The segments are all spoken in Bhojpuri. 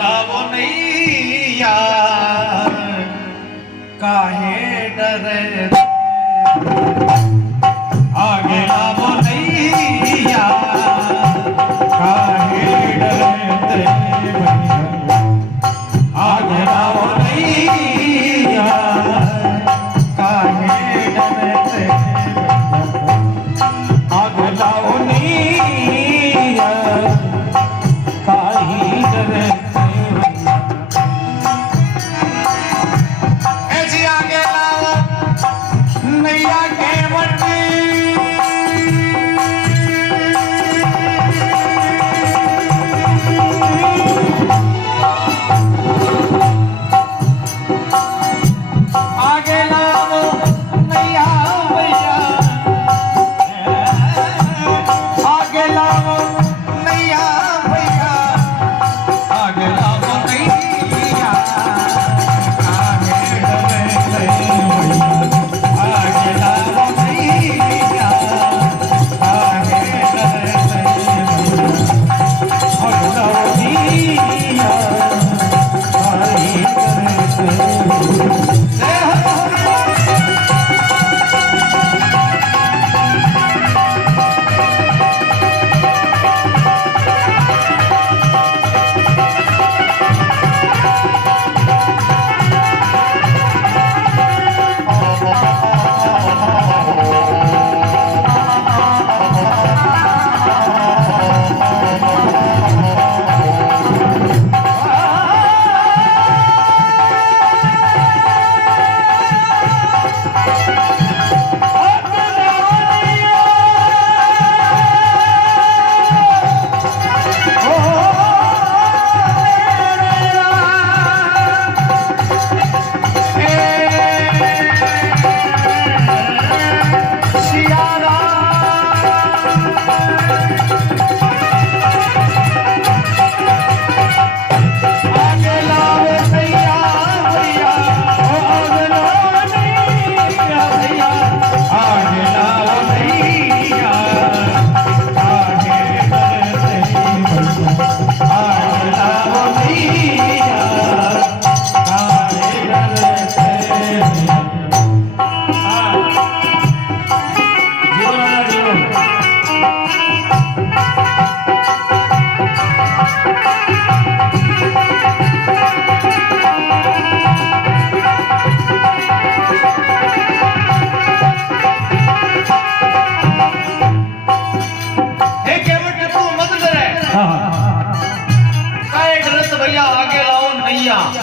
लावो नैया काहे डरे आगे लावो नैया काहे डरे आगे लावो नैया काहे डरे आगे लावो नैया काहे डरे ऐसी आगे लावो नैया के बच्चे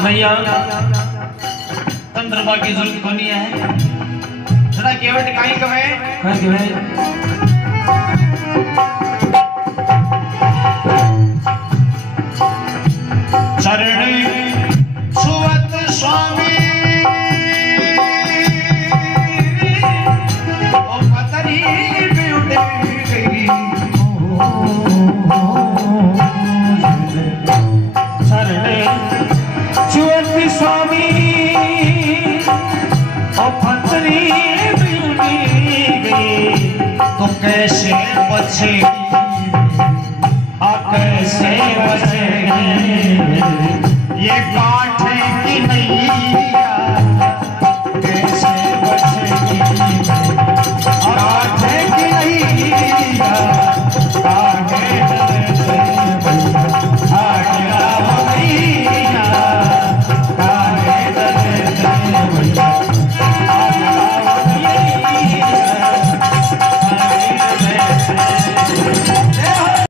नैया चंद्रमा की जुल्फ कोनी है थोड़ा केवट काई कवे चरण सुवत स्वामी ओ पतरी भी उड़ गई चरण स्वामी और पत्नी भी गई तो कैसे बचे कैसे बचेगी